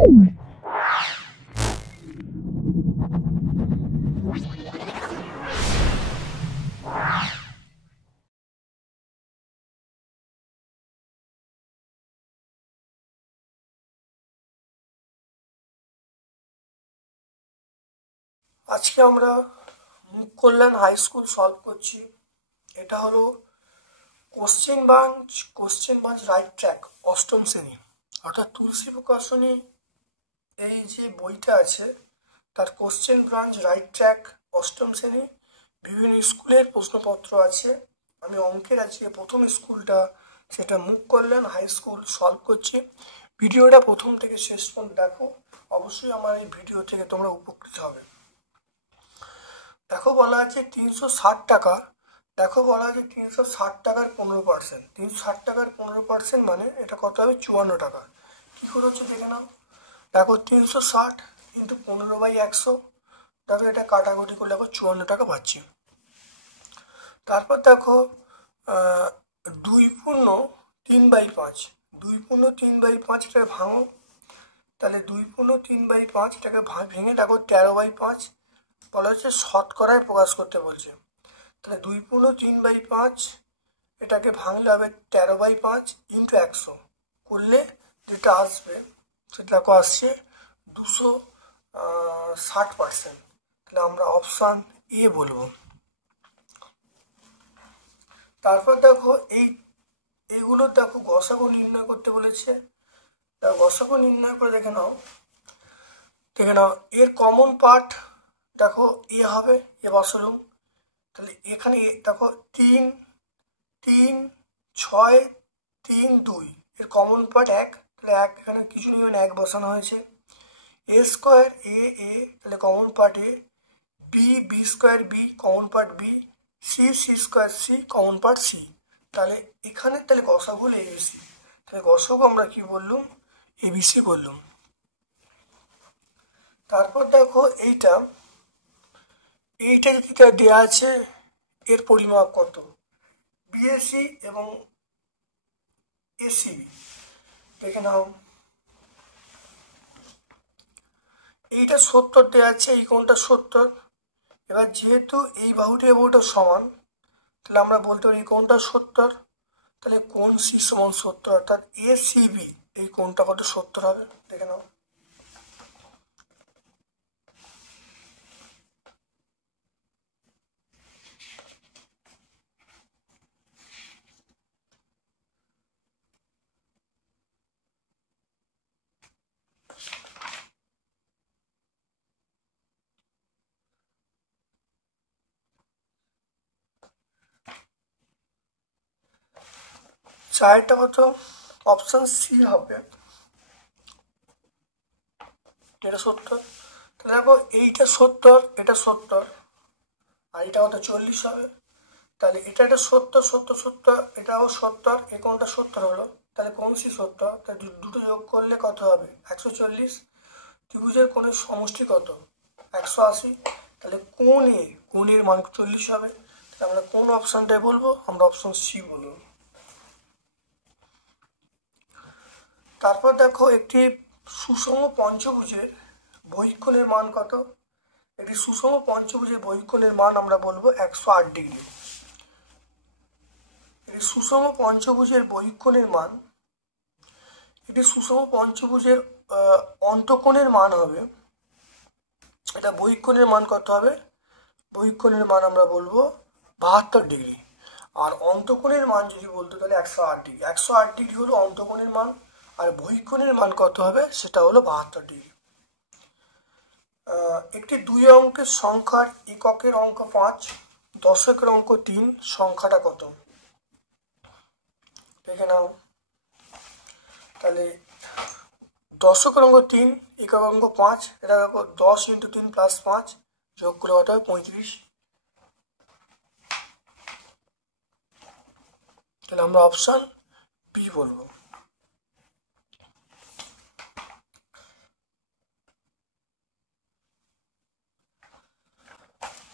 আজকে আমরা মুখ কল্যাণ হাই স্কুল সলভ করছি। এটা হলো কোশ্চেন বাঞ্চ রাইট ট্র্যাক অষ্টম শ্রেণী, অর্থাৎ তুলসী প্রকাশনী এই যে বইটা আছে তার কোশ্চেন ব্রাঞ্চ রাইট ট্র্যাক অষ্টম শ্রেণী বিভিন্ন স্কুলের প্রশ্নপত্র আছে। আমি অঙ্কের আজকে প্রথম স্কুলটা সেটা মুখ কল্যাণ হাই স্কুল সলভ করছি। ভিডিওটা প্রথম থেকে শেষ পর্যন্ত দেখো, অবশ্যই আমার এই ভিডিও থেকে তোমরা উপকৃত হবে। দেখো বলা আছে 360 টাকা, দেখো বলা আছে 360 টাকার 15%, 360 টাকার 15% মানে এটা কত হবে 54 টাকা। কি করে হচ্ছে দেখে নাও। দেখো 360 ইন্টু 15/100, দেখো এটা কাটাকুটি করলে দেখো 54 টাকা পাচ্ছি। তারপর দেখো 2×3/5, 2×3/5 এটাকে ভাঙো, তাহলে 2×3/5 এটাকে ভেঙে দেখো 13/5 বলা হচ্ছে শতকরায় প্রকাশ করতে বলছে। তাহলে 2×3/5 এটাকে ভাঙলে হবে 13/5 ইন্টু 100 করলে যেটা আসবে সেটা আসছে 260%। তাহলে আমরা অপশান এ বলবো। তারপর দেখো এইগুলো দেখো গসাগু নির্ণয় করতে বলেছে। গসাগু নির্ণয় করে দেখে নাও এর কমন পার্ট দেখো এ হবে, এ বসালুম। তাহলে এখানে দেখো 3, 3, 6, 3, 2 এর কমন পার্ট 1, তাহলে 1 এখানে কিছু নেই, 1 বসানো হয়েছে। এ স্কোয়ার এ, তাহলে common part A, B square B common part B, C square C common part C. তাহলে এখানে তাহলে গসাগু হলো এবিসি, তাহলে গসাগু আমরা কি বললাম এবিসি বললাম। তারপর দেখো এইটা যেটা দেওয়া আছে এর পরিমাপ কত, বিএসি এবং এসিবি দেখে নাও। এইটা 70 দেওয়া আছে, এই কোণটা 70। এবার যেহেতু এই বাহুটি এই বাহুটা সমান, তাহলে আমরা বলতে পারি এই কোণটা 70, তাহলে কোণ সি সমান 70, অর্থাৎ এসিবি এই কোণটা কত 70 হবে দেখে নাও। চারটা কত, অপশন সি হবে, এটা 70। তাহলে দেখো এইটা 70, এটা 70, আর এটা কত 40 হবে। তাহলে এটা 70, 70, 70, এটাও 70, এই কোণটা 70 হলো, তাহলে কোণ সি 70, তাহলে দুটো যোগ করলে কত হবে 140। ত্রিভুজের কোণের সমষ্টি কত 180, তাহলে কোণের মান 40 হবে। তাহলে আমরা কোন অপশনটাই বলবো, আমরা অপশন সি বলবো। তারপর দেখো একটি সুষম পঞ্চভুজের বহিঃকোণের মান কত। একটি সুষম পঞ্চভুজের বহিঃকোণের মান আমরা বলবো 108 ডিগ্রি। একটি সুষম পঞ্চভুজের বহিঃকোণের মান, একটি সুষম পঞ্চভুজের অন্তঃকোণের মান হবে, এটা বহিঃকোণের মান কত হবে, বহিঃকোণের মান আমরা বলবো 72 ডিগ্রি। আর অন্তঃকোণের মান যদি বলতো তাহলে 108 ডিগ্রি, 108 ডিগ্রি হলো অন্তঃকোণের মান, আর বহিঃকোণের মান কত হবে সেটা হলো 72 ডিগ্রি। একটি 2 অঙ্কের সংখ্যার এককের অঙ্ক 5, দশকের অঙ্ক 3, সংখ্যাটা কত দেখে নাও। তাহলে দশকের অঙ্ক 3, একক অঙ্ক 5, এটা 10 × 3 + 5 যোগ করে কত হবে 35। তাহলে আমরা অপশন বি বলবো।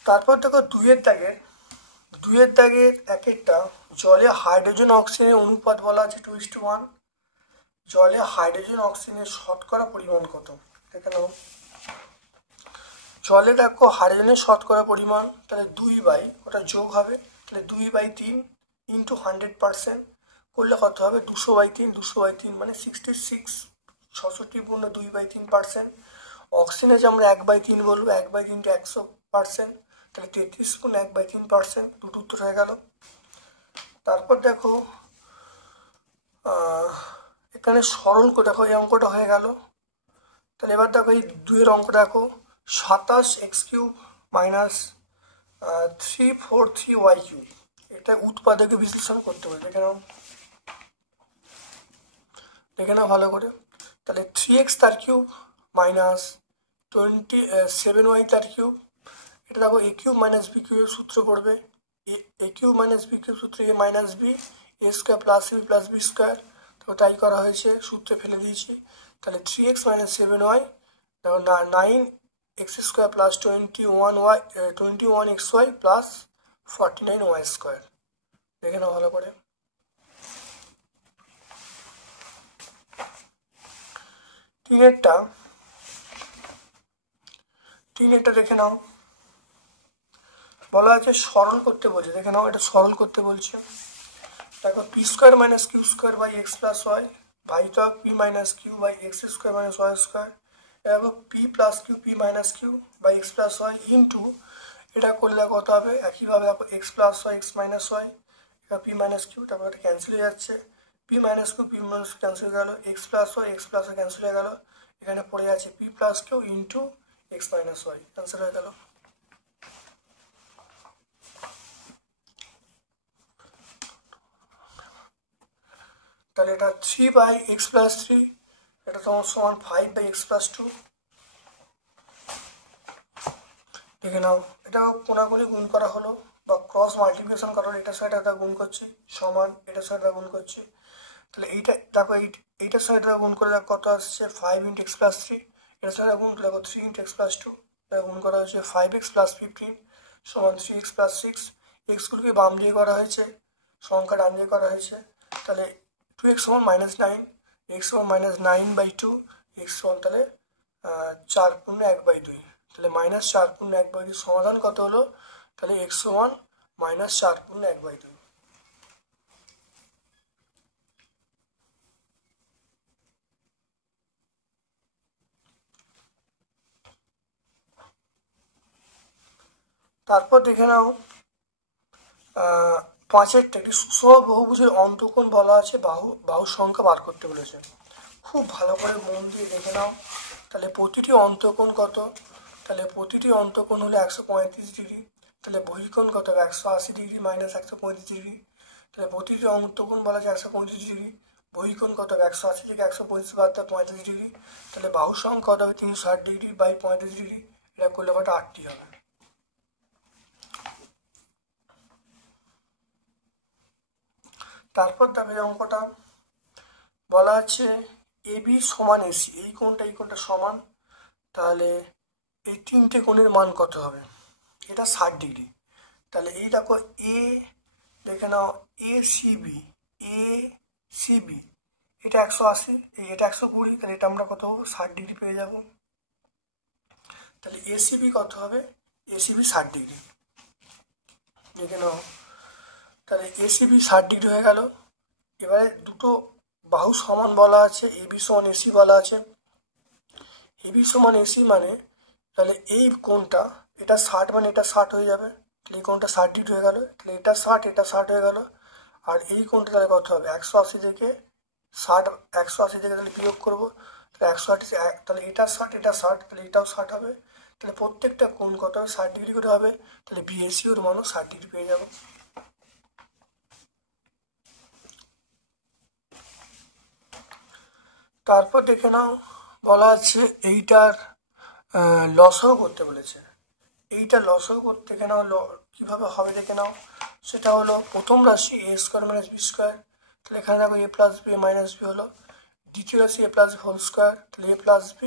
তারপর দেখো 2-এর দাগের এক একটা জলে হাইড্রোজেন অক্সিজেনের অনুপাত বলা আছে 2:1। জলে হাইড্রোজেন অক্সিজেনের শতকরা পরিমাণ কত? দেখে নাও। জলে দেখো হাইড্রোজেনের শতকরা পরিমাণ, তাহলে 2 ওটা যোগ হবে, তাহলে 2/3 ইন্টু 100% করলে কত হবে? 200/3, 200/3 মানে 66, 66 × 2/3%। অক্সিজেনে যে আমরা 1/3 বলবো, 1/3 × 100%, তাহলে 33 × 1/3%, দুটো উত্তর হয়ে গেল। তারপর দেখো এখানে সরল করে দেখো, এই অঙ্কটা হয়ে গেল। তাহলে এবার দেখো এই 2-এর অঙ্ক দেখো, 27x³ - 343y³, এটা উৎপাদকে বিশ্লেষণ করতে হবে। দেখে নাও ভালো করে। তাহলে 3x তার কিউব মাইনাস 27y তার কিউব, এটা দেখো a³ - b³ সূত্র করবে, a³ - b³ সূত্র a - b, a² + b + b², তো তাই করা হয়েছে, সূত্রে ফেলে দিয়েছি। তাহলে 3x - 7y দেখো 9x² + 21xy + 49y², দেখে নাও ভালো করে। তিনেরটা দেখে নাও, বলা আছে সরল করতে বলছে, দেখে নাও এটা সরল করতে বলছে। দেখো p² - q² / x + y ভাজিতক p - q / x² - y², দেখো p + q p - q / x + y into, এটা করলে কত হবে? একইভাবে দেখো x + y x - y, এটা p - q, তারপর এটা ক্যান্সেল হয়ে যাচ্ছে, p - q p - q cancel হয়ে গেল, x + y x + y cancel হয়ে গেল, এখানে পড়ে আছে p + q into x - y, cancel হয়ে গেল। তাহলে এটা 3/x + 3, এটা তোমার সমান 5/x + 2, দেখে নাও। এটা কোনাগুনি গুণ করা হলো বা ক্রস মাল্টিপ্লিকেশন করা হলো, এটার সাথে এটা গুণ করছি সমান, এটার সাথে এটা গুণ করছি, তাহলে এইটা দেখো এইটার সাথে এটা গুণ করে কত আসছে? 5 × x + 3, এটার সাথে গুণ করে দেখো 3 × x + 2, এটা গুণ করা হয়েছে 5x + 15 সমান 3x + 6, এক্সগুলোকে বাম দিয়ে করা হয়েছে, সংখ্যা ডান দিয়ে করা হয়েছে, তাহলে 2x = -9, x = -9/2, x সমান তাহলে 4 × 1/2, তাহলে -4 × 1/2 সমাধান কত হলো? তাহলে x সমান -4 × 1/2। তারপর দেখে নাও 5-এরটা, একটি সুষম বহুভুজের অন্তঃকোণ বলা আছে, বাহু সংখ্যা বার করতে বলেছে। খুব ভালো করে মন দিয়ে দেখে নাও। তাহলে প্রতিটি অন্তঃকোণ কত? তাহলে প্রতিটি অন্তঃকোণ হলো 135 ডিগ্রি, তাহলে বহিঃকোণ কত হবে? 180 ডিগ্রি - 135 ডিগ্রি, তাহলে প্রতিটি অন্তঃকোণ বলা আছে 135 ডিগ্রি, বহিঃকোণ কত হবে? 180 থেকে 135 বাদ দেওয়া 35 ডিগ্রি, তাহলে বাহু সংখ্যা কত হবে? 360 ডিগ্রি / 35 ডিগ্রি, এটা করলে কত? 8টি হবে। তারপর দেখো এই অঙ্কটা বলা আছে AB = AC, এই কোণটা সমান, তাহলে এই তিনটে কোণের মান কত হবে? এটা 60 ডিগ্রি, তাহলে এই দেখো এ, দেখে নাও ACB এটা 180, এটা 120, তাহলে এটা আমরা কত হবে? 60 ডিগ্রি পেয়ে যাব। তাহলে ACB কত হবে? ACB 60 ডিগ্রি, দেখে নাও। তাহলে ACB 60 ডিগ্রি হয়ে গেল। এবারে দুটো বাহু সমান বলা আছে, AB = AC বলা আছে, AB = AC মানে তাহলে এই কোণটা, এটা 60 মানে এটা 60 হয়ে যাবে, তাহলে এই কোণটা 60 ডিগ্রি হয়ে গেল, তাহলে এটা 60 এটা 60 হয়ে গেল, আর এই কোণটা তাহলে কত হবে? 180 থেকে 60, 180 থেকে তাহলে বিয়োগ করবো, তাহলে 180, তাহলে এটা 60 এটা 60, তাহলে এটাও 60 হবে, তাহলে প্রত্যেকটা কোণ কত হবে? 60 ডিগ্রি করে হবে, তাহলে BAC ওর মানও 60 ডিগ্রি পেয়ে যাবো। তারপর দেখে নাও বলা আছে এইটার লসাগু করতে বলেছে, এইটা লসাগু করতে দেখে নাও কীভাবে হবে দেখে নাও। সেটা হলো প্রথম রাশি a² - b², তাহলে এখানে দেখো a + b - b হলো, দ্বিতীয় রাশি a + b হোল স্কোয়ার, তাহলে a + b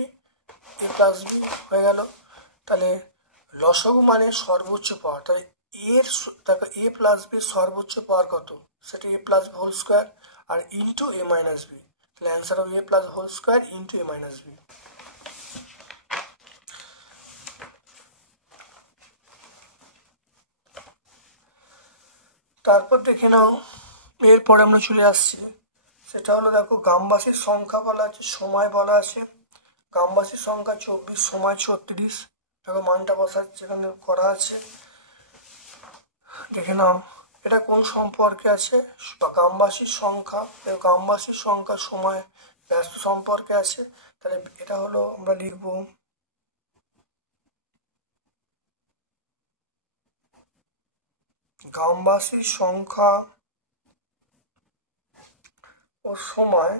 হয়ে গেল। তাহলে লসাগু মানে সর্বোচ্চ পাওয়ার, তাহলে দেখো a + b সর্বোচ্চ পাওয়ার কত? সেটা a + b হোল স্কোয়ার আর ইন্টু a - b, তাহলে অ্যান্সার হবে A plus whole square into A minus B. তারপর দেখে নাও, এরপরে আমরা চলে আসছি, সেটা হলো দেখো গ্রামবাসীর সংখ্যা বলা আছে, সময় বলা আছে। গ্রামবাসীর সংখ্যা 24, সময় 36। দেখো মানটা বসাচ্ছে, এখানে করা আছে। দেখে নাও এটা কোন সম্পর্কে আছে, গ্রামবাসীর সংখ্যা, গ্রামবাসীর সংখ্যা সময় ব্যস্ত সম্পর্কে আছে। তাহলে এটা হলো আমরা লিখব গ্রামবাসীর সংখ্যা ও সময়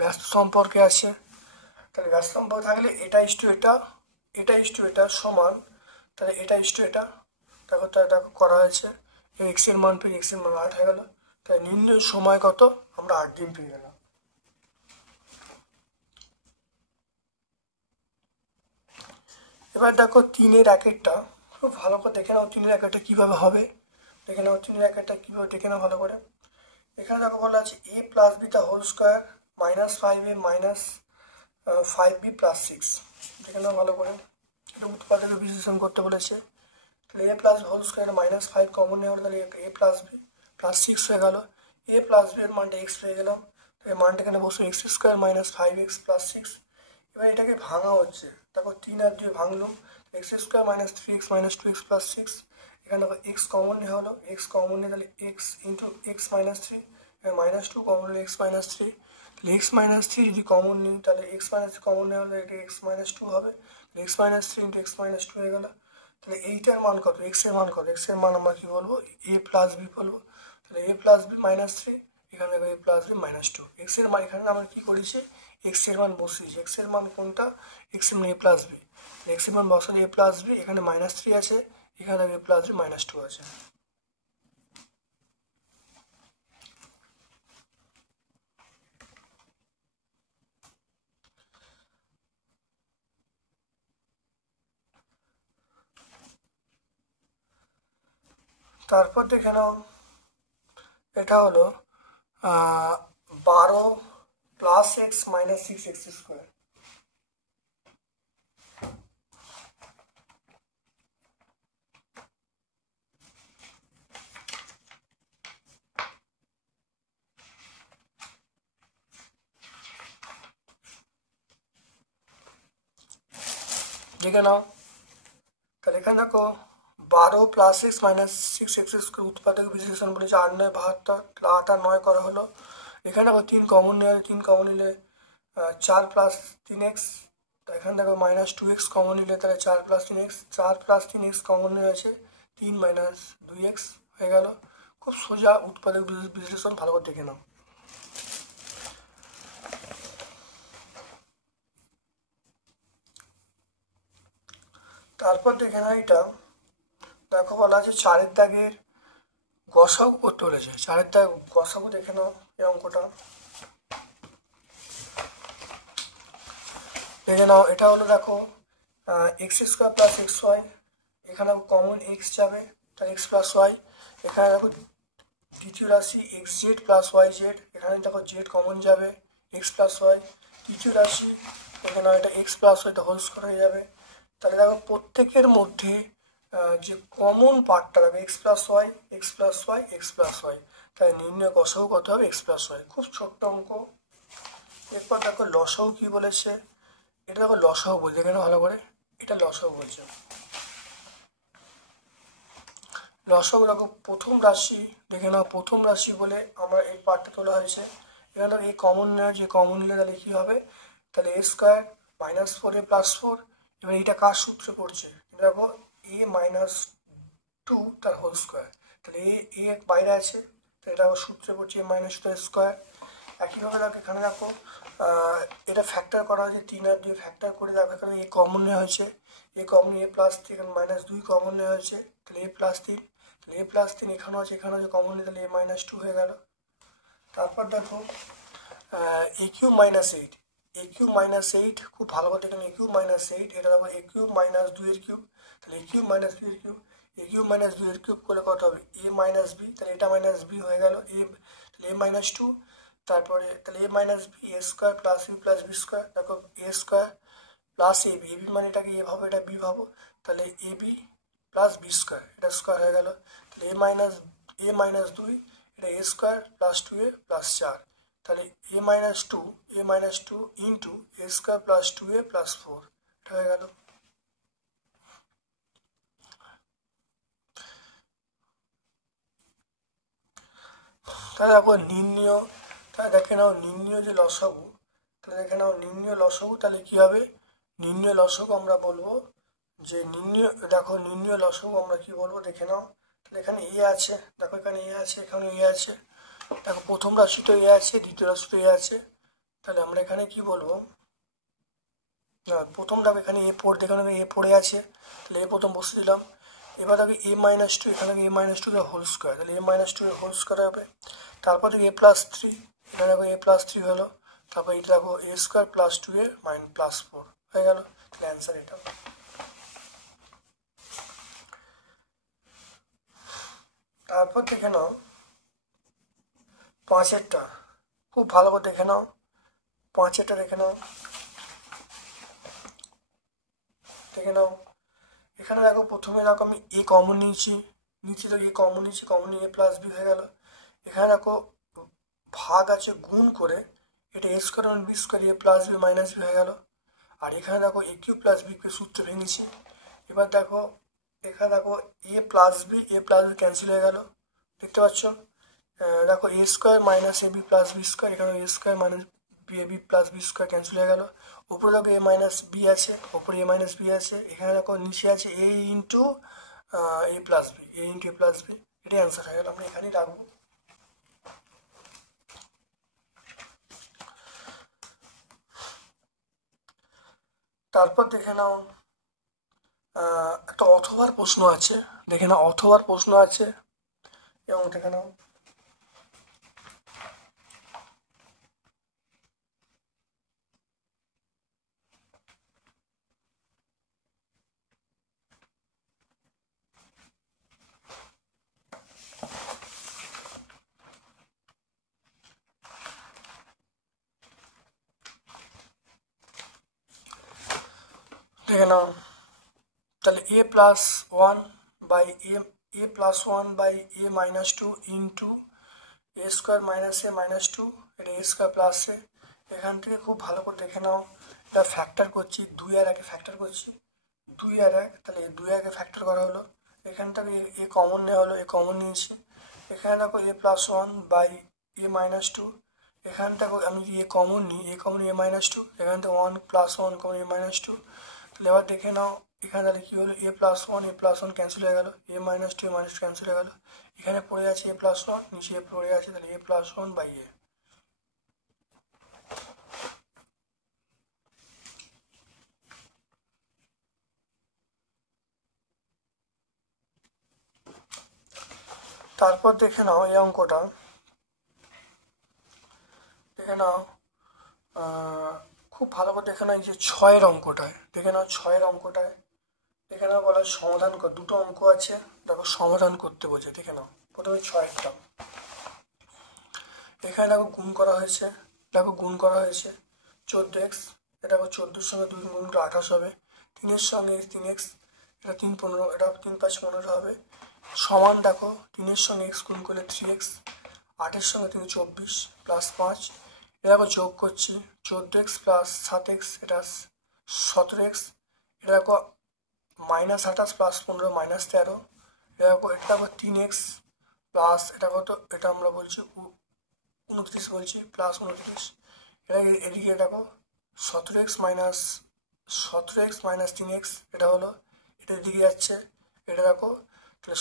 ব্যস্ত সম্পর্কে আছে। তাহলে ব্যস্ত সম্পর্কে থাকলে এটা ইস্টু এটা, এটা ইস্টু এটা সমান, তাহলে এটা ইস্টু এটা। দেখো দেখো করা হয়েছে, এক্স এর মান পেয়ে এক্স এর মান 8 হয়ে গেল। তাহলে নির্ণয় সময় কত, আমরা 8 দিন পেয়ে গেলাম। এবার দেখো 3-এর একেরটা খুব ভালো করে দেখে নাও, 3-এর একেরটা কীভাবে হবে দেখে নাও, 3-এর একেরটা কীভাবে দেখে নাও ভালো করে। এখানে দেখো বলা আছে A plus B the whole square minus 5a minus 5b plus 6। দেখে নাও ভালো করে, এটা উৎপাদকে বিশ্লেষণ করতে বলেছে। তাহলে A plus whole square minus 5 common নেওয়া হলো, তাহলে এ প্লাস বি প্লাস 6 হয়ে গেল। এ প্লাস বি এর মানটা এক্স পেয়ে গেলাম, তাই মানটা এখানে বসে x square minus 5x plus 6। এবার এটাকে ভাঙা হচ্ছে, দেখো 3 আর 2 ভাঙলো, x square minus 3x minus 2x plus 6। এখানে দেখো এক্স কমন নেওয়া হলো, এক্স কমন নিয়ে তাহলে x into x minus 3, minus 2 common নিলে এক্স মাইনাস 3। তাহলে এক্স মাইনাস 3 যদি কমন নিই, তাহলে এক্স মাইনাস কমন নেওয়া হলে এটা এক্স মাইনাস 2 হবে, x minus 3 into x minus 2 হয়ে গেল। তাহলে এইটার মান কত, এক্স এর মান কত, এক্স এর মান আমরা কি বলবো, এ প্লাস বি বলবো। তাহলে এ প্লাস বি মাইনাস 3, এখানে এ প্লাস বি মাইনাস 2। এক্স এর মান এখানে আমরা কি করেছি, এক্স এর মান বসিয়েছি। এক্স এর মান কোনটা, এক্স এর মান এ প্লাস বি, এক্স এর মান বসালে এ প্লাস বি, এখানে মাইনাস 3 আছে, এখানে এ প্লাস বি মাইনাস 2 আছে। তারপর দেখে নাও, এটা হলো 12 plus x minus 6x square. দেখে নাও, তাহলে এখানে দেখো 12 plus x minus 6x square উৎপাদক বিশ্লেষণ বলেছে 8 9 72, 8 আর 9 করা হলো। এখানে দেখো 3 কমন নেওয়া, 3 কমন নিলে 4 প্লাস 3x। তো এখানে দেখো মাইনাস 2x কমন নিলে তাহলে 4 plus 3x, 4 plus 3x common নিয়ে আছে 3 মাইনাস 2x হয়ে গেল। খুব সোজা উৎপাদক বিশ্লেষণ, ভালো করে দেখে নাও। তারপর দেখে নাও, এটা দেখো বলা আছে 4-এর দাগের গসাগু করতে বলেছে। 4-এর দাগ গসাগু দেখে নাও, এই অঙ্কটা দেখে নাও। এটা হলো দেখো X square plus X Y, এখানে কমন এক্স যাবে, তাহলে এক্স প্লাস ওয়াই। এখানে দেখো দ্বিতীয় রাশি X Z plus Y Z, এখানে দেখো জেড কমন যাবে, এক্স প্লাস ওয়াই। তৃতীয় রাশি এখানে এটা এক্স প্লাস ওয়াইটা হোল স্কোয়ার হয়ে যাবে। তাহলে দেখো প্রত্যেকের মধ্যে যে কমন পার্টটা হবে X plus Y, X plus Y, X plus Y. তাই নির্ণয় গসাগু কত হবে, এক্স প্লাস ওয়াই। খুব ছোট্ট অঙ্ক। এরপর দেখো লসাগু কি বলেছে, এটা দেখো লসাগু বলছে, এখানে ভালো করে এটা লসাগু বলছে। লসাগু দেখো প্রথম রাশি দেখে নাও, প্রথম রাশি বলে আমরা এই পার্টটা তোলা হয়েছে। এখানে এই কমন নেওয়া, যে কমন নিলে তাহলে কী হবে, তাহলে এ স্কোয়ার মাইনাস 4a প্লাস 4। এবার এইটা কার সূত্রে পড়ছে, দেখো এ মাইনাস 2 তার হোল স্কোয়ার। তাহলে এ বাইরে আছে, তো এটা আবার সূত্রে পড়ছে এ মাইনাস 2 স্কোয়ার। একইভাবে দেখো এখানে দেখো এটা ফ্যাক্টর করা হয়েছে, 3 আর 2 ফ্যাক্টর করে দেখো এখানে এ কমন নেওয়া হয়েছে, এ কমন এ প্লাস 3, এখানে মাইনাস 2 কমন নেওয়া হয়েছে, তাহলে এ প্লাস 3। তাহলে এ প্লাস 3 এখানেও আছে, এখানে আছে কমন নিয়ে, তাহলে এ মাইনাস 2 হয়ে গেল। তারপর দেখো এ কিউ মাইনাস 8, এ কিউব মাইনাস 8, খুব ভালো করে দেখেন এ কিউব মাইনাস 8, এটা দেখো এ কিউব মাইনাস 2 এর কিউব, তাহলে এ কিউব মাইনাস 2 এর কিউব, এ কিউব মাইনাস 2 এর কিউব করলে কত হবে এ মাইনাস বি, তাহলে এটা মাইনাস বি হয়ে গেল এ, তাহলে এ মাইনাস 2, তারপরে তাহলে A minus B A square plus B plus B square, দেখো A square plus A B, AB মানে এটাকে এ ভাবো এটা বি ভাবো, তাহলে A B plus B square, এটা স্কোয়ার হয়ে গেল, তাহলে এ মাইনাস 2, এটা এ স্কোয়ার প্লাস 2a প্লাস 4, তাহলে A minus two into A square plus 2a plus 4, এটা হয়ে গেল। তাহলে দেখো নির্ণয়, তাহলে দেখে নাও নির্ণয় যে লসাগু, তাহলে দেখে নাও নির্ণয় লসাগু, তাহলে কি হবে নির্ণয় লসাগু আমরা বলবো যে দেখো নির্ণয় লসাগু আমরা কি বলবো দেখে নাও, তাহলে এখানে এ আছে, দেখো এখানে এ আছে, এখানে এ আছে, দেখো প্রথম রাশিটা এ আছে, দ্বিতীয় রাশিটা এ আছে, তাহলে আমরা এখানে কি বলবো না প্রথমটা এখানে এ পড়ে, এখানে এ পড়ে আছে, তাহলে এ প্রথম বসে দিলাম, এবার দেখো এ মাইনাস 2, এখানে এ মাইনাস 2 হোল স্কোয়ার, তাহলে এ মাইনাস 2 হোল স্কোয়ার হবে, তারপর দেখো এ প্লাস 3, এখানে দেখো এ প্লাস 3 হলো, তারপর এটা দেখো A square plus 2a plus 4 হয়ে গেল, তাহলে অ্যান্সার এটা। তারপর দেখে নাও 5-এরটা, খুব ভালো করে দেখে নাও 5-এরটা দেখে নাও, এখানে দেখো প্রথমে দেখো আমি এ কমন নিয়েছি, নিচে তো এ কমন নিয়েছি, কমন নিয়ে এ প্লাস বি হয়ে গেল, এখানে দেখো ভাগ আছে গুণ করে, এটা এ স্কোয়ার বি স্কোয়ার এ প্লাস বি মাইনাস বি হয়ে গেল, আর এখানে দেখো এ কিউ প্লাস বি কে সূত্র ভেঙেছি, এবার দেখো এখানে দেখো এ প্লাস বি ক্যান্সেল হয়ে গেল, দেখতে পাচ্ছ, দেখো A square minus A B plus B square, এখানে A square minus B A B plus B square cancel হয়ে গেল, উপরে দেখো এ মাইনাস বি আছে, উপরে এ মাইনাস বি আছে, এখানে দেখো নিচে আছে এ ইন্টু এ প্লাস বি, এ ইন্টু এ প্লাস বি, এটাই অ্যান্সার হয়ে গেল, আমরা এখানেই রাখবো। তারপর দেখে নাও একটা অথবার প্রশ্ন আছে, দেখে নাও অথবার প্রশ্ন আছে, এবং দেখে নাও দেখে নাও, তাহলে A plus 1 by A plus 1 by A minus 2 into A square minus A minus 2, এটা এ স্কোয়ার প্লাস এ, এখান থেকে খুব ভালো করে দেখে নাও, এটা ফ্যাক্টর করছি, 2 আর 1 ফ্যাক্টর করছি, 2 আর 1, তাহলে 2 আর 1 ফ্যাক্টর করা হলো, এখান থেকে এ কমন নেওয়া হলো, এ কমন নিয়েছি, এখানে দেখো এ প্লাস 1 বাই এ মাইনাস 2, এখান থেকে আমি যদি এ কমন নিই, এ কমন এ মাইনাস 2, এখান থেকে 1 প্লাস 1 কমন এ মাইনাস 2, তাহলে এবার দেখে নাও এখানে তাহলে কী হলো এ প্লাস 1 ক্যান্সেল হয়ে গেল, এ মাইনাস 2 ক্যান্সেল হয়ে গেল, এখানে পড়ে আছে এ প্লাস 1, নিচে এ পড়ে আছে, তাহলে এ প্লাস 1 বাই এ। তারপর দেখে নাও এই অঙ্কটা, দেখে নাও খুব ভালো করে দেখে নাও এই যে 6-এর অঙ্কটায়, দেখে নাও 6-এর অঙ্কটায়, দেখে নাও বলা সমাধান কর, দুটো অঙ্ক আছে, দেখো সমাধান করতে বলছে, দেখে নাও প্রথমে 6-এরটা, এখানে দেখো গুণ করা হয়েছে, দেখো গুণ করা হয়েছে 14x, এটা 14-এর সঙ্গে 2 গুণ করে 28 হবে, 3-এর সঙ্গে 3x, এটা 3 15, এটা 3 5 15 হবে, সমান দেখো 3-এর সঙ্গে x গুণ করলে 3x, 8-এর সঙ্গে 3 24 প্লাস 5, এটা দেখো যোগ করছি 14x প্লাস 7x, এটা 17x, এটা দেখো মাইনাস 28 প্লাস 15 মাইনাস 13, এটা দেখো 3x প্লাস এটা কত, এটা আমরা বলছি 29 বলছি, প্লাস 29, এটা এদিকে দেখো 17x মাইনাস 3x, এটা হলো, এটা এদিকে যাচ্ছে, এটা দেখো তাহলে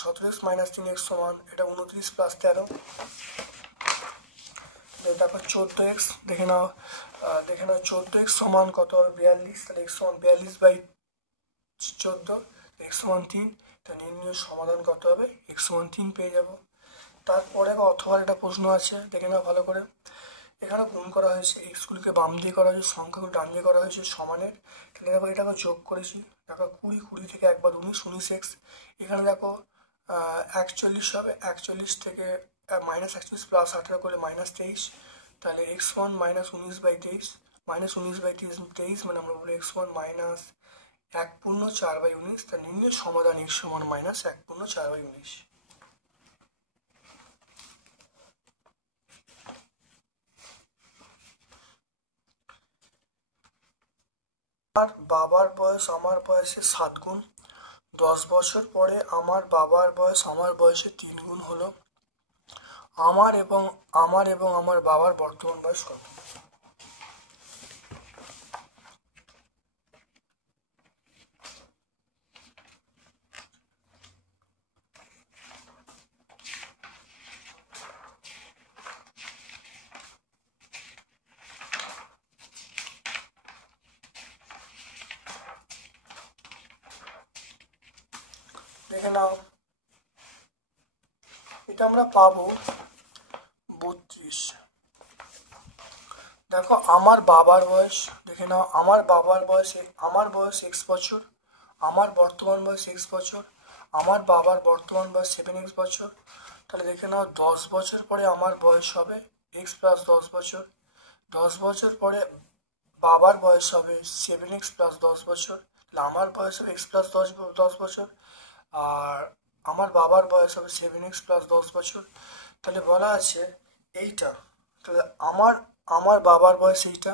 17x মাইনাস 3x সমান এটা 29 প্লাস 13, দেখো 14x, দেখে নাও 14x সমান কত হবে 42, তাহলে x সমান 42 বাই 14, x সমান 3, তাহলে নির্ণয় সমাধান কত হবে x সমান 3 পেয়ে যাব। তারপরে অথবা একটা প্রশ্ন আছে, দেখে নাও ভালো করে, এখানে গুণ করা হয়েছে, এক্সগুলিকে বাম দিয়ে করা হয়েছে, সংখ্যাগুলো ডান দিয়ে করা হয়েছে সমানের। তাহলে দেখো এটাকে যোগ করেছি, দেখো 20, 20 থেকে একবার 19, 19 এক্স। এখানে দেখো 41 হবে, 41 থেকে -41 প্লাস 18 করলে -23। তাহলে x1 -19/23, -19/23 মানে আমরা বলি x1 -1/4/19। তার নির্ণয় সমাধান x সমান -1/4/19। আমার বাবার বয়স আমার বয়সের 7 গুণ। 10 বছর পরে আমার বাবার বয়স আমার বয়সের 3 গুণ হলো। আমার এবং আমার বাবার বর্তমান বয়স কত? দেখে নাও, এটা আমরা পাবো 32। দেখো আমার বাবার বয়স, দেখে নাও আমার বাবার বয়সে, আমার বয়স x বছর, আমার বর্তমান বয়স x বছর, আমার বাবার বর্তমান বয়স 7x বছর। তাহলে দেখে নাও 10 বছর পরে আমার বয়স হবে x প্লাস 10 বছর। 10 বছর পরে বাবার বয়স হবে 7x প্লাস 10 বছর। তাহলে আমার বয়স হবে x প্লাস 10 বছর, আর আমার বাবার বয়স হবে 7x প্লাস 10 বছর। তাহলে বলা আছে এইটা, তাহলে আমার আমার বাবার বয়স এইটা,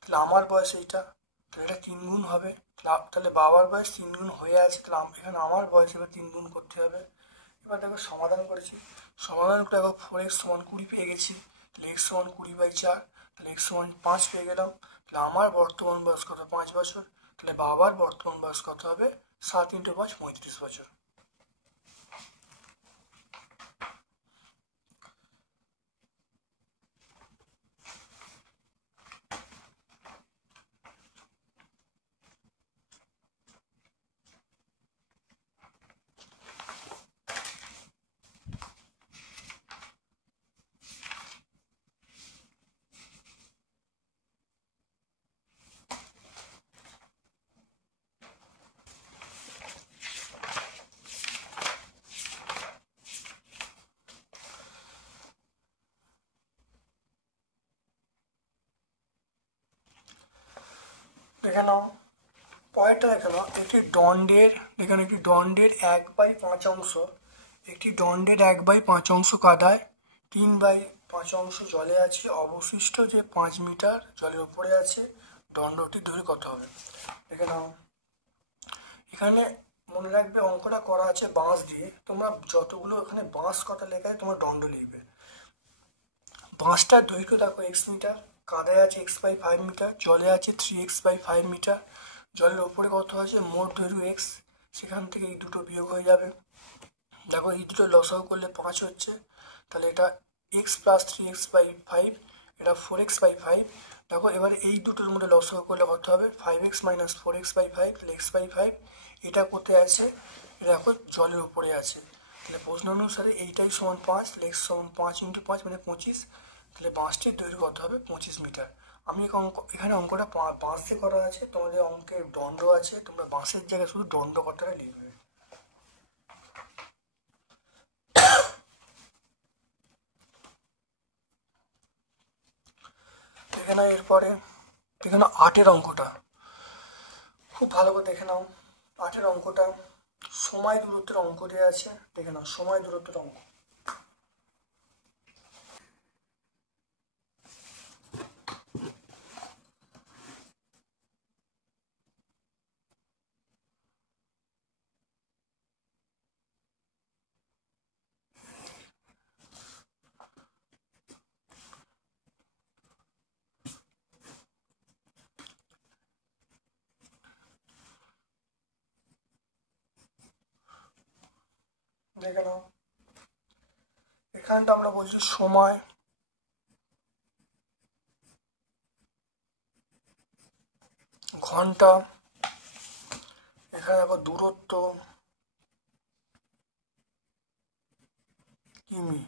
তাহলে আমার বয়স এইটা, তাহলে এটা 3 গুণ হবে। তাহলে বাবার বয়স 3 গুণ হয়ে আছে, তাহলে এখানে আমার বয়স এবার 3 গুণ করতে হবে। এবার দেখো সমাধান করেছি, সমাধান করে দেখো 4x সমান 20 পেয়ে গেছি। তাহলে x সমান 20/4, তাহলে x সমান 5 পেয়ে গেলাম। তাহলে আমার বর্তমান বয়স কত? 5 বছর। তাহলে বাবার বর্তমান বয়স কত হবে? 7 × 5 35 বছর। দেখে নাও পরেরটা, দেখে নাও একটি দণ্ডের, এখানে একটি দণ্ডের 1/5 অংশ, একটি দণ্ডের 1/5 অংশ কাদায়, 3/5 অংশ জলে আছে, অবশিষ্ট যে 5 মিটার জলের উপরে আছে, দণ্ডটির দৈর্ঘ্য কত হবে? দেখে নাও এখানে মনে রাখবে অঙ্কটা করা আছে বাঁশ দিয়ে, তোমরা যতগুলো এখানে বাঁশ কথা লেখা আছে তোমরা দণ্ড লিখবে। বাঁশটার দৈর্ঘ্য দেখো x মিটার, কাদায় আছে x/5 মিটার, জলে আছে 3x/5 মিটার, জলের ওপরে কত আছে? মোট দৈর্ঘ্য x, সেখান থেকে এই দুটো বিয়োগ হয়ে যাবে। দেখো এই দুটো লসাগু করলে 5 হচ্ছে, তাহলে এটা x প্লাস 3x/5, এটা 4x/5। দেখো এবার এই দুটোর মধ্যে লসাগু করলে কত হবে? 5x - 4x/5, তাহলে x/5। এটা কোথায় আছে? এটা দেখো জলের উপরে আছে। তাহলে প্রশ্ন অনুসারে এইটাই সমান 5, তাহলে x সমান 5 × 5 মানে 25। তাহলে বাঁশটির দৈর্ঘ্য কত হবে? 25 মিটার। আমি এখানে অঙ্কটা বাঁশ দিয়ে করা আছে, তোমাদের অঙ্কের দণ্ড আছে, তোমরা বাঁশের জায়গায় শুধু দণ্ড কথাটা লিখবে। দেখে নাও এরপরে, দেখে নাও 8-এর অঙ্কটা, খুব ভালো করে দেখে নাও। 8-এর অঙ্কটা সময় দূরত্বের অঙ্ক দেওয়া আছে, দেখে নাও সময় দূরত্বের অঙ্ক। দেখে নাও এখানটা আমরা বলছি সময়, ঘন্টা, এখানে দেখো দূরত্ব কিমি,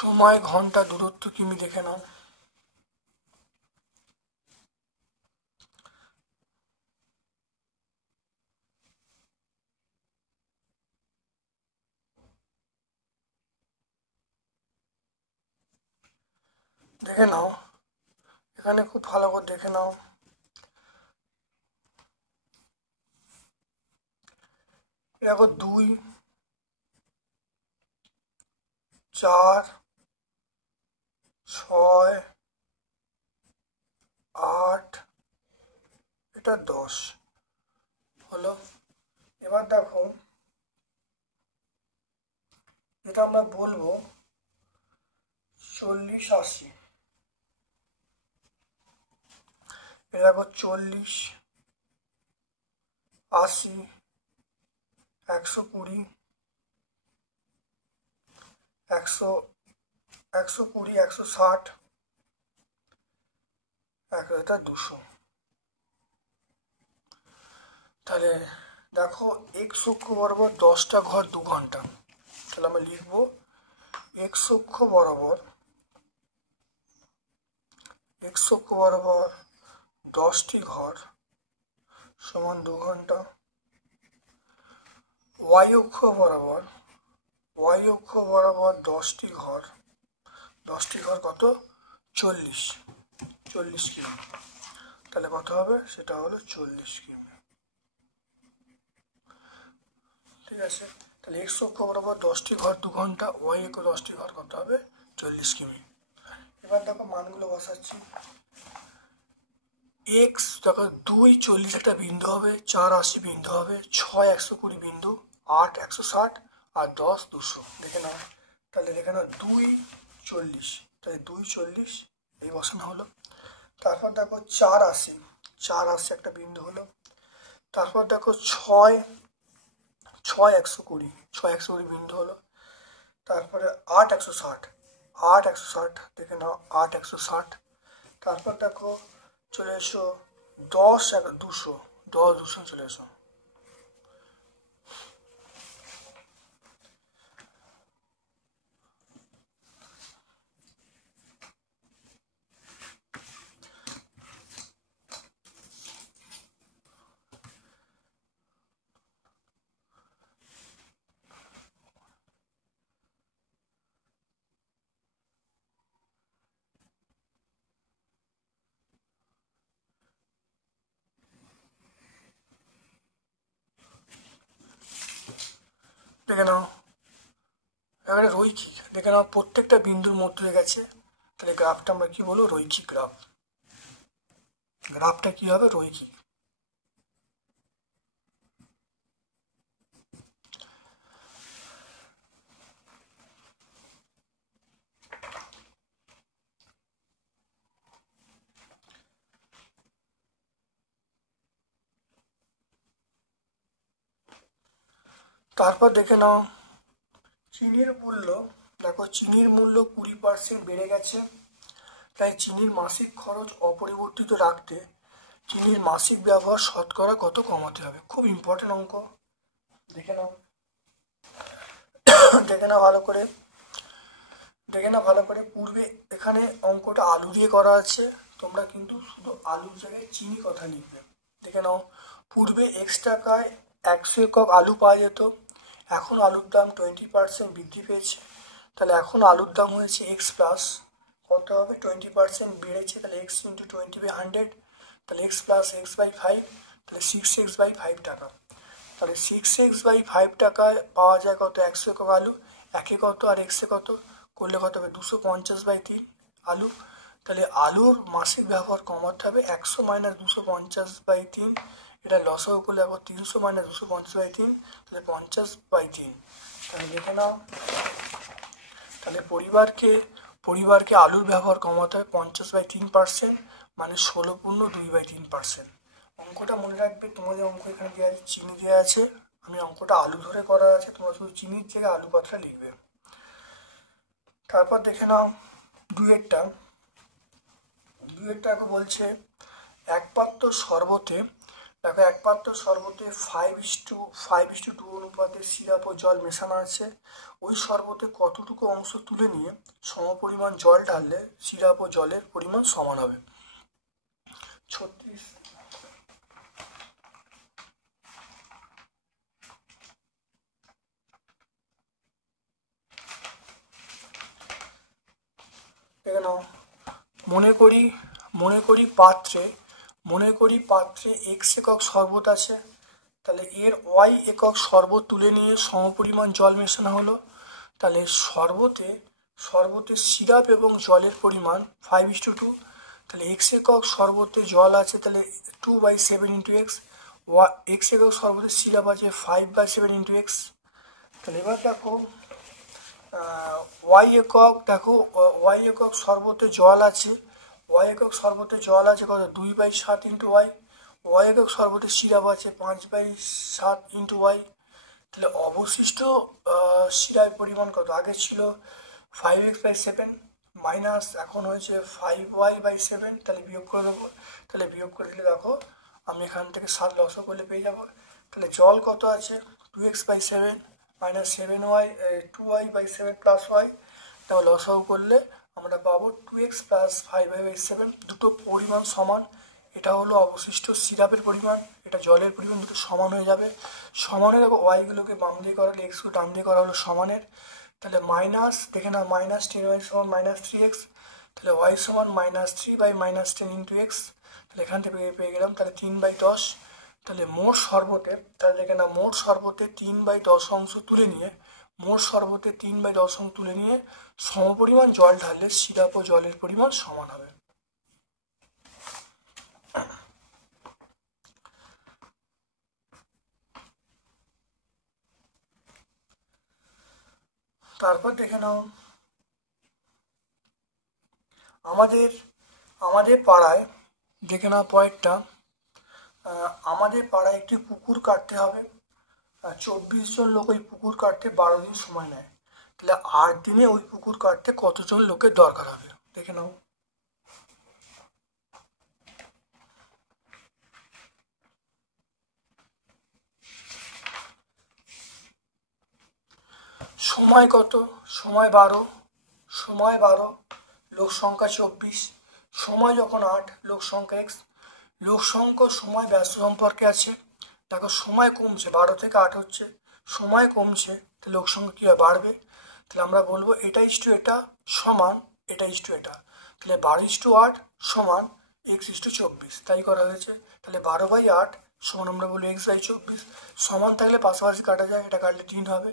সময় ঘন্টা দূরত্ব কিমি দেখে নাও। দেখে নাও, এখানে খুব ভালো করে দেখে নাও। দেখো 2, 4, 6, 8, এটা 10 হলো। এবার দেখো যেটা আমরা বলবো 40, 80। দেখো 40, 80, 120, 120, 160, 200। তাহলে দেখো এক্স অক্ষ বরাবর 10টা ঘর 2 ঘন্টা। তাহলে আমরা লিখবো এক্স অক্ষ বরাবর 10টি ঘর সমান 2 ঘন্টা। ওয়াই অক্ষ বরাবর 10টি ঘর কত? 40 কিমি। তাহলে কত হবে? সেটা হলো 40 কিমি। ঠিক আছে, তাহলে এক্স অক্ষ বরাবর 10টি ঘর 2 ঘন্টা, ওয়াই অক্ষ 10টি ঘর কত হবে? 40 কিমি। এবার দেখো মানগুলো বসাচ্ছি। এক্স দেখো 2, 40 একটা বিন্দু হবে, 4, 80 বিন্দু হবে, 6, 120 বিন্দু, 8, 160 আর 10, 200। দেখে নাও, তাহলে দেখে নাও 2, 40, তাহলে 2, 40 এই বসানো হলো। তারপর দেখো 4, 80 একটা বিন্দু হলো। তারপর দেখো 6, 120 বিন্দু হলো। তারপরে 8, 160 দেখে নাও 8, 160। তারপর দেখো চলে এসো 10, 200 চলে এসো। দেখে নাও এবারে রৈখিক। দেখে নাও প্রত্যেকটা বিন্দুর মধ্যে হয়ে গেছে। তাহলে গ্রাফটা আমরা কি বলবো? রৈখিক গ্রাফ। গ্রাফটা কি হবে? রৈখিক। তারপর দেখে নাও চিনির মূল্য। দেখো চিনির মূল্য 20% বেড়ে গেছে। তাই চিনির মাসিক খরচ অপরিবর্তিত রাখতে চিনির মাসিক ব্যবহার শতকরা কত কমাতে হবে? খুব ইম্পর্টেন্ট অঙ্ক। দেখে নাও ভালো করে পূর্বে এখানে অঙ্কটা আলু দিয়ে করা আছে, তোমরা কিন্তু শুধু আলুর জায়গায় চিনি কথা লিখবে। দেখে নাও পূর্বে x টাকায় 100 একক আলু পাওয়া যেত, এখন আলুর দাম 20% বৃদ্ধি পেয়েছে। তাহলে এখন আলুর দাম হয়েছে x প্লাস কত হবে? 20% বেড়েছে, তাহলে x × 20/100, তাহলে x প্লাস x/5, তাহলে 6x/5 টাকা। তাহলে 6x/5 টাকায় পাওয়া যায় কত? 100 একক আলু। একে কত আর এক্সে কত করলে কত হবে? 250/3 আলু। তাহলে আলুর মাসিক ব্যবহার কমাতে হবে 100 - 250/3। এটা লসাগু করলে আবার 300 - 250/3, তাহলে 50/3। তাহলে দেখে নাও, তাহলে পরিবারকে আলুর ব্যবহার কমাতে হবে 50/3%, মানে 16.2/3%। অঙ্কটা মনে রাখবে, তোমাদের অঙ্ক এখানে দেওয়া আছে, চিনি দেওয়া আছে, আমি অঙ্কটা আলু ধরে করা আছে, তোমরা শুধু চিনির জায়গায় আলু কথাটা লিখবে। তারপর দেখে নাও দুয়েরটা বলছে এক পাত্র শরবতে 5:2 অনুপাতে অনুপাতে সিরাপ ও জল মেশানো আছে, ওই শরবতে কতটুকু অংশ তুলে নিয়ে সমপরিমাণ জল ঢাললে সিরাপ ও জলের পরিমাণ সমান হবে। 36 দেখে নাও। মনে করি পাত্রে এক্স একক শরবত আছে, তাহলে এর ওয়াই একক শরবত তুলে নিয়ে সমপরিমাণ জল মেশানো হলো। তাহলে শরবতে সিরাপ এবং জলের পরিমাণ 5:2। তাহলে এক্স একক শরবতে জল আছে, তাহলে 2/7 ইন্টু এক্স। এক্স একক শরবতে সিরাপ আছে 5/7 ইন্টু এক্স। তাহলে এবার দেখো ওয়াই একক শরবতে জল আছে, কত 2/7 ইন্টু ওয়াই। ওয়াই একক শরবতে সিরাপ আছে 5/7 ইন্টু ওয়াই। তাহলে অবশিষ্ট সিরাপের পরিমাণ কত? আগে ছিল 5x/7 মাইনাস এখন হয়েছে 5y/7। তাহলে বিয়োগ করে দেবো। তাহলে বিয়োগ করে দিলে দেখো আমি এখান থেকে 7 লসও করলে পেয়ে যাবো। তাহলে জল কত আছে? 2x/7 minus 7y 2y/7 plus Y. তাহলে লসও করলে আমরা পাবো 2x প্লাস 5y/7। দুটো পরিমাণ সমান। এটা হলো অবশিষ্ট সিরাপের পরিমাণ, এটা জলের পরিমাণ, দুটো সমান হয়ে যাবে। সমানের ওয়াইগুলোকে বাম দিয়ে করালে এক্সগুলো ডান দিয়ে করা হলো সমানের। তাহলে মাইনাস দেখে না, মাইনাস 10y সমান মাইনাস 3x। তাহলে ওয়াই সমান -3/-10 ইন্টু এক্স। তাহলে এখান থেকে পেয়ে গেলাম তাহলে 3/10। তাহলে মোট শরবতে, তাহলে দেখে না মোট শরবতে 3/10 অংশ তুলে নিয়ে সমপরিমাণ জল ঢাললে সিরাপ ও জলের পরিমাণ সমান হবে। তারপর দেখে নাও আমাদের পাড়ায়, দেখে নাও পরেরটা, আমাদের পাড়ায় একটি পুকুর কাটতে হবে। 24 জন লোক ওই পুকুর কাটতে 12 দিন সময় নেয়। তাহলে 8 দিনে ওই পুকুর কাটতে কতজন লোকের দরকার হবে? দেখে নাও। সময় কত? সময় 12, লোক সংখ্যা 24, সময় যখন 8, লোক সংখ্যা x। লোক সংখ্যা সময় ব্যস্ত সম্পর্কে আছে। দেখো সময় কমছে, 12 থেকে 8 হচ্ছে, সময় কমছে, তাহলে লোক সংখ্যা কী হয়? বাড়বে। তাহলে আমরা বলবো এটা ইস্টু এটা সমান এটা ইস্টু এটা। তাহলে 12:8 সমান x:24, তাই করা হয়েছে। তাহলে 12/8 সমান আমরা বলবো x/24। সমান থাকলে পাশাপাশি কাটা যায়, এটা কাটলে 3 হবে।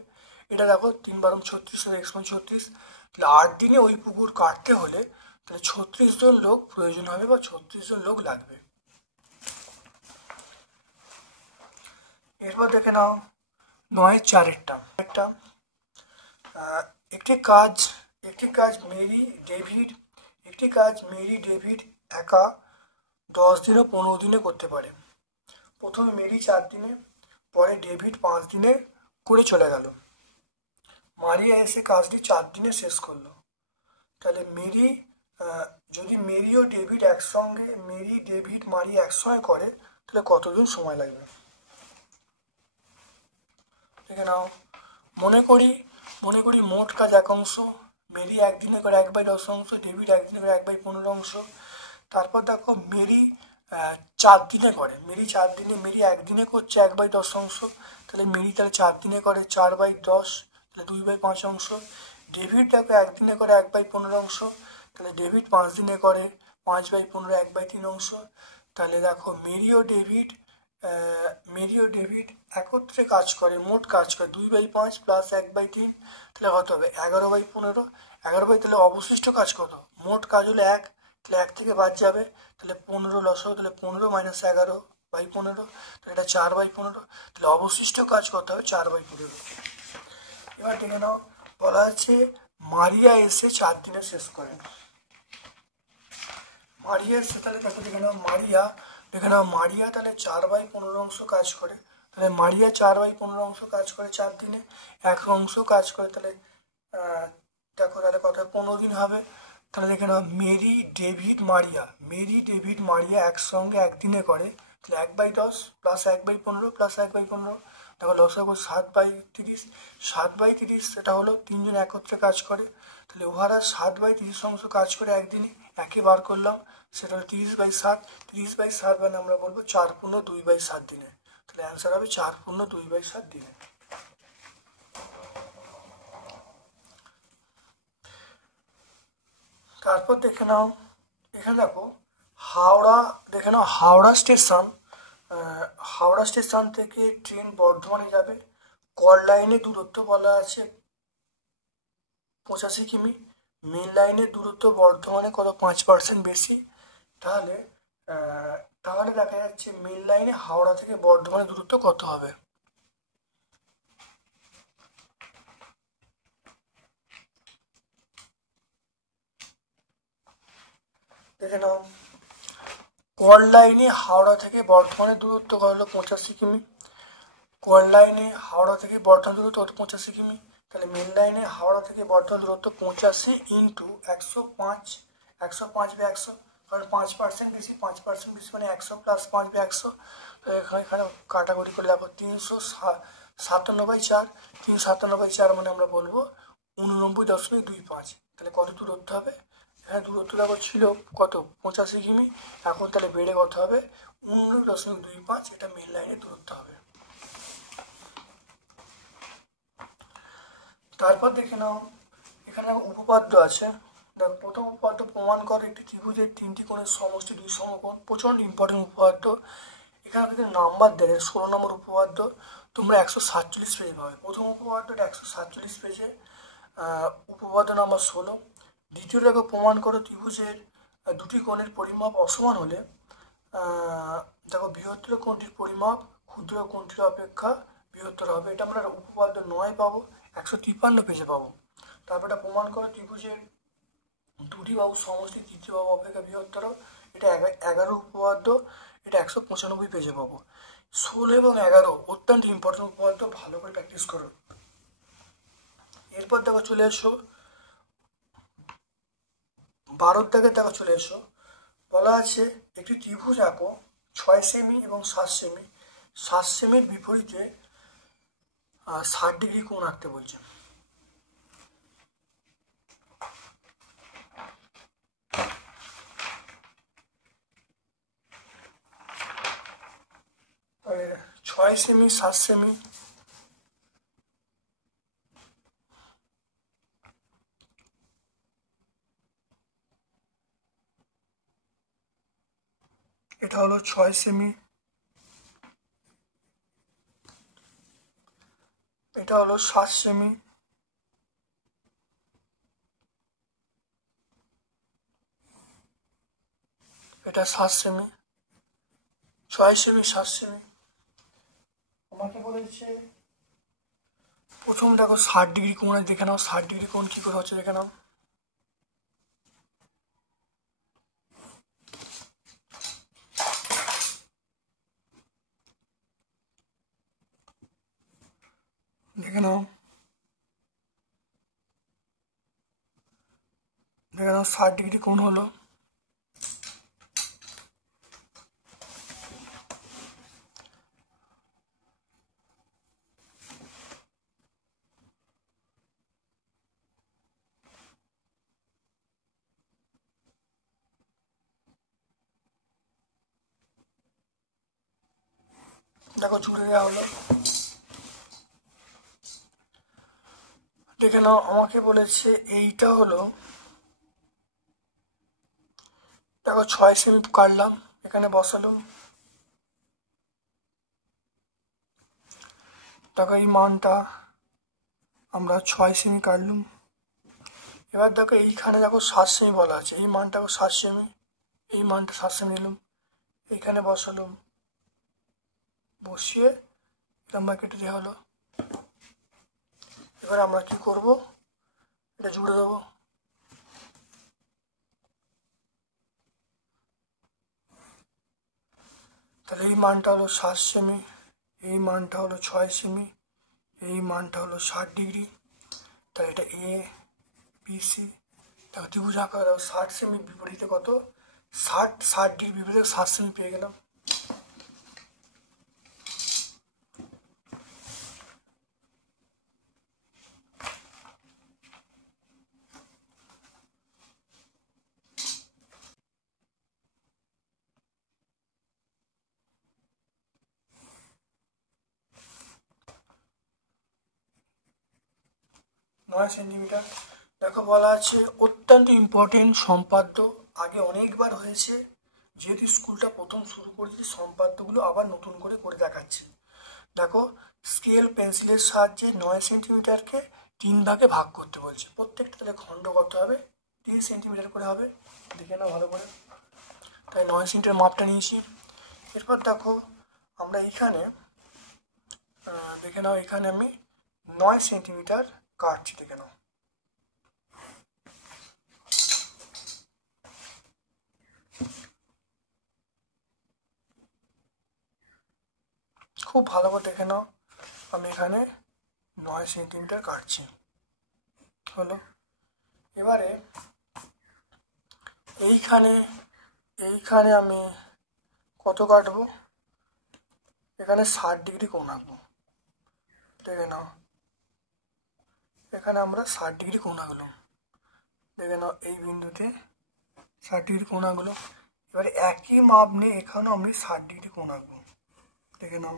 এটা দেখো 3 × 36 x/36। তাহলে 8 দিনে ওই পুকুর কাটতে হলে তাহলে 36 জন লোক প্রয়োজন হবে বা 36 জন লোক লাগবে। এরপর দেখে নাও 9-4 একটি কাজ মেরি ডেভিড একা 10 দিন ও 15 দিনে করতে পারে। প্রথমে মেরি 4 দিনে, পরে ডেভিড 5 দিনে করে চলে গেল। মারিয়া এসে কাজটি 4 দিনে শেষ করলো। তাহলে যদি মেরি ডেভিড মারিয়া একসঙ্গে করে তাহলে কতদিন সময় লাগবে? দেখে নাও। মনে করি মোট কাজ 1 অংশ, মেরি একদিনে করে 1/10 অংশ, ডেভিড একদিনে করে 1/15 অংশ। তারপর দেখো মেরি 4 দিনে করে, মেরি একদিনে করছে 1/10 অংশ, তাহলে মেরি 4 দিনে করে 4/10, তাহলে 2/5 অংশ। ডেভিড দেখো একদিনে করে 1/15 অংশ, তাহলে ডেভিড 5 দিনে করে 5/15 1/3 অংশ। তাহলে দেখো মেরি ও ডেভিড একত্রে কাজ করে, মোট কাজ করে 2/5 প্লাস 1/3, তাহলে কত হবে? 11/15। তাহলে অবশিষ্ট কাজ কত? মোট কাজ হলো 1, তাহলে 1 থেকে বাদ যাবে, তাহলে 15 লসাগু, তাহলে 15 - 11/15, তাহলে এটা 4/15। তাহলে অবশিষ্ট কাজ কত হবে? 4/15। এবার দেখে নাও, বলা আছে মারিয়া এসে 4 দিনে শেষ করেন। মারিয়া এসে, তাহলে দেখে নাও মারিয়া তাহলে 4/15 অংশ কাজ করে। তাহলে মারিয়া 4/15 অংশ কাজ করে 4 দিনে, 1 অংশ কাজ করে, তাহলে দেখো তাহলে কত 15 দিন হবে। তাহলে দেখে নাও মেরি ডেভিড মারিয়া একসঙ্গে একদিনে করে, তাহলে 1/10 প্লাস 1/15 প্লাস 1/15 দেখো লসাগু 7/30, 7/30 সেটা হলো 3 জন একত্রে কাজ করে, তাহলে ওভারঅল 7/30 অংশ কাজ করে একদিনে, একে বার করলাম, সেটা হলো 30/7, 30/7 মানে আমরা বলবো 4×2/7 দিনে, তাহলে অ্যান্সার হবে 4×2/7 দিনে। তারপর দেখে নাও, এখানে দেখো হাওড়া, দেখে নাও হাওড়া স্টেশন, হাওড়া স্টেশন থেকে ট্রেন বর্ধমানে যাবে, কল লাইনের দূরত্ব বলা আছে 85 কিমি, মেন লাইনের দূরত্ব বর্ধমানে কত 5% বেশি, তাহলে তাহলে দেখা যাচ্ছে মেন লাইনে হাওড়া থেকে বর্ধমানের দূরত্ব কত হবে। দেখে নাও কল লাইনে হাওড়া থেকে বর্ধমানের দূরত্ব হলো 85 কিমি, কল লাইনে হাওড়া থেকে বর্ধমান দূরত্ব 85 কিমি, তাহলে মেন লাইনে হাওড়া থেকে বর্ধমান দূরত্ব 85 ইন্টু 105, 105/100, কারণ 5% বেশি, 5% বেশি মানে 100 + 5/100, তো এখানে কাটাকুটি করে দেখো 357/4, 357/4 মানে আমরা বলবো 89.25, তাহলে কত দূরত্ব হবে, হ্যাঁ দূরত্ব দেখো ছিল কত 85 কিমি, এখন তাহলে বেড়ে কত হবে 89.25, এটা মেন লাইনের দূরত্ব হবে। তারপর দেখে নাও এখানে উপপাদ্য আছে, দেখো প্রথম উপপাদ্য, প্রমাণ করে একটি ত্রিভুজের 3টি কোণের সমষ্টি 2 সমকোণ, প্রচণ্ড ইম্পর্টেন্ট উপপাদ্য, এখানে যদি নাম্বার দেয় 16 নম্বর উপপাদ্য, তোমরা 147 পেজে পাবে, প্রথম উপপাদ্যটা 147 পেজে, উপপাদ্য নাম্বার 16। দ্বিতীয়টাকে প্রমাণ করো ত্রিভুজের দুটি কোণের পরিমাপ অসমান হলে দেখো বৃহত্তর কোণটির পরিমাপ ক্ষুদ্র কোণটির অপেক্ষা বৃহত্তর হবে, এটা আমরা উপপাদ্য 9 পাবো, 153 পেজে পাবো। তারপর এটা প্রমাণ করো ত্রিভুজের দুটি বাহু সমষ্টি তৃতীয় বাহু অপেক্ষা বৃহত্তর, এটা 11 উপপাদ্য, এটা 195 পেজে পাবো। 16 এবং 11 অত্যন্ত ইম্পর্টেন্ট উপপাদ্য, ভালো করে প্র্যাকটিস করো। এরপর দেখো চলে এসো 12 দাগে, দেখো চলে এসো, বলা আছে একটি ত্রিভুজ আঁকো 6 সেমি এবং 7 সেমি, 7 সেমির বিপরীতে 60 ডিগ্রি কোণ আঁকতে বলছে। তাহলে 6 সেমি 7 সেমি, এটা হলো 6 সেমি, এটা হলো 7 সেমি, এটা 7 সেমি, 6 সেমি 7 সেমি। আমাকে বলেছে প্রথম দেখো 60 ডিগ্রি কোণে, দেখে নাও 60 ডিগ্রি কোণ কি করে হচ্ছে দেখে নাও, দেখে নাও, দেখে নাও 60 ডিগ্রি কোণ হলো, দেখো জুড়ে দেওয়া হলো। দেখে নাও আমাকে বলেছে এইটা হলো, দেখো 6 সেমি কাটলাম, এখানে বসালাম, দেখো এই মানটা আমরা 6 সেমি কাটলাম, এবার দেখো এইখানে দেখো 7 সেমি বলা আছে, এই মানটা 7 সেমি, এই মানটা 7 সেমি নিলাম, এইখানে বসালাম, বসিয়ে লম্বা কেটে দেওয়া হলো। এবার আমরা কি করব, এটা জুড়ে দেবো, তাহলে এই মানটা হলো 7 সেমি, এই মানটা হলো 6 সেমি, এই মানটা হলো 60 ডিগ্রি, তাহলে এটা এ বি সি। দেখো ত্রিভুজ আঁকা, দেখো 60 সেমি বিপরীতে কত 60 ডিগ্রি বিপরীতে 7 সেমি পেয়ে গেলাম। 9 সেন্টিমিটার। দেখো বলা আছে অত্যন্ত ইম্পর্টেন্ট সম্পাদ্য, আগে অনেকবার হয়েছে, যেহেতু স্কুলটা প্রথম শুরু করেছি সম্পাদ্যগুলো আবার নতুন করে করে দেখাচ্ছি। দেখো স্কেল পেন্সিলের সাহায্যে 9 সেন্টিমিটারকে 3 ভাগে ভাগ করতে বলছে। প্রত্যেকটা তাহলে খণ্ড কত হবে, 3 সেন্টিমিটার করে হবে। দেখে নাও ভালো করে। তাই 9 সেন্টিমিটার মাপটা নিয়েছি। এরপর দেখো আমরা এইখানে দেখে নাও, এখানে আমি 9 সেন্টিমিটার কাটছি, দেখে নাও। খুব ভালো করে দেখে নাও, আমি এখানে 9 সেন্টিমিটার কাটছি, হলো। এবারে এইখানে আমি কত কাটবো, এখানে 60 ডিগ্রি কোণ আঁকবো, দেখে নাও। এখানে আমরা 60 ডিগ্রি কোণ আঁকলাম, দেখে নাও। এই বিন্দুতে 60 ডিগ্রি কোণ আঁকলো। এবারে একই মাপ নিয়ে এখানেও আমি 60 ডিগ্রি কোণ আঁকবো, দেখে নাও।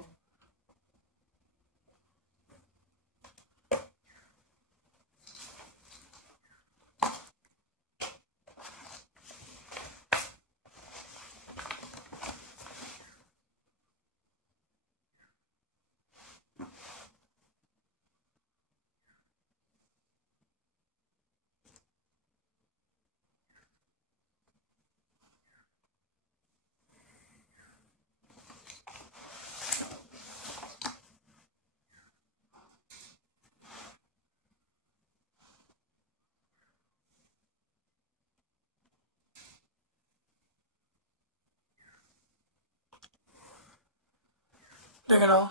দেখে নাও।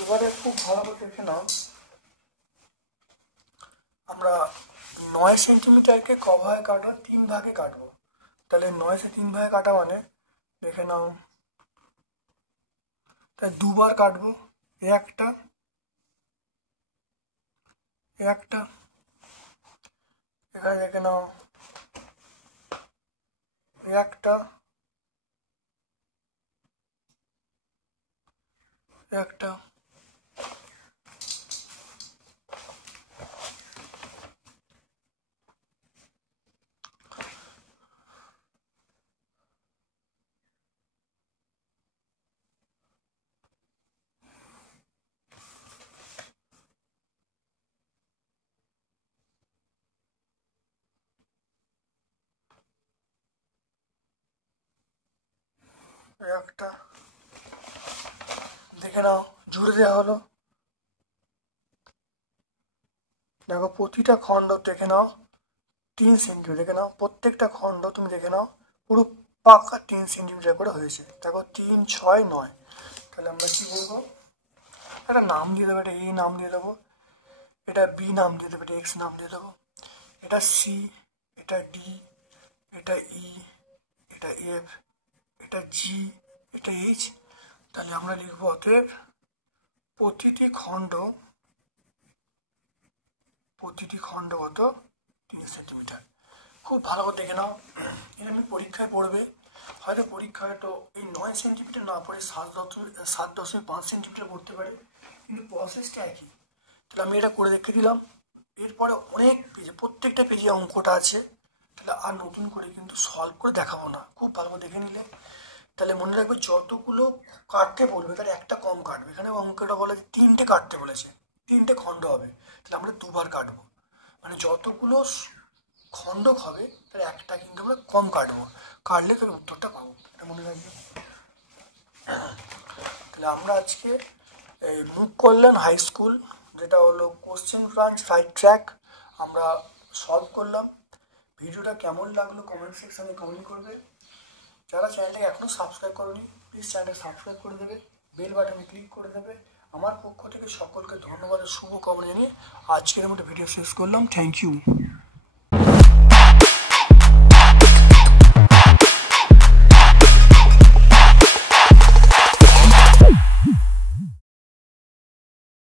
এবারে খুব ভালো করে দেখে নাও, আমরা 9 সেন্টিমিটারকে ক ভাগে কাটবো, 3 ভাগে কাটবো। তাহলে 9 কে 3 ভাগে কাটা মানে দেখে নাও, তাই দুবার কাটবো। একটা এখানে দেখে নাও, একটা দেখে নাও, জুড়ে দেওয়া হলো। দেখো প্রতিটা খণ্ড দেখে নাও 3 সেন্টিমিটার, দেখে নাও প্রত্যেকটা খণ্ড তুমি দেখে নাও পুরো পাকা 3 সেন্টিমিটার করে হয়েছে। দেখো 3, 6, 9। তাহলে আমরা কি বলবো, একটা নাম দিয়ে দেবো, এটা এ নাম দিয়ে দেবো, এটা বি নাম দিয়ে দেবো, এটা এক্স নাম দিয়ে দেবো, এটা সি, এটা ডি, এটা ই, এটা এফ, এটা জি, এটা এইচ। তাহলে আমরা লিখবো অতএব প্রতিটি খণ্ড কত, 3 সেন্টিমিটার। খুব ভালো করে দেখে নাও। এটা আমি পরীক্ষায় পড়বে, হয়তো পরীক্ষায় তো এই 9 সেন্টিমিটার না পড়ে 7.5 সেন্টিমিটার পড়তে পারে, কিন্তু প্রসেসটা একই। তাহলে আমি এটা করে দেখে দিলাম। এরপরে অনেক পেজে, প্রত্যেকটা পেজে অঙ্কটা আছে, তাহলে আর নতুন করে কিন্তু সলভ করে দেখাবো না, খুব ভালো করে দেখে নিলে তাহলে মনে রাখবে যতগুলো কাটতে বলবে তার একটা কম কাটবে। এখানে অঙ্কটা বলে 3টে কাটতে বলেছে, 3টে খণ্ড হবে, তাহলে আমরা 2বার কাটবো, মানে যতগুলো খণ্ড হবে তার একটা কিন্তু আমরা কম কাটবো, কাটলে তবে উত্তরটা পাবো, এটা মনে রাখবে। তাহলে আমরা আজকে এই মুখ কল্যাণ হাই স্কুল, যেটা হলো কোশ্চেন ব্রাঞ্চ রাইট ট্র্যাক, আমরা সলভ করলাম। ভিডিওটা কেমন লাগলো কমেন্ট সেকশনে কমেন্ট করবে। যারা চ্যানেলটাকে এখনও সাবস্ক্রাইব করোনি প্লিজ চ্যানেলটা সাবস্ক্রাইব করে দেবে, বেল বাটনে ক্লিক করে দেবে। আমার পক্ষ থেকে সকলকে ধন্যবাদ ও শুভকামনা জানিয়ে আজকের মতো ভিডিও শেষ করলাম। Thank you.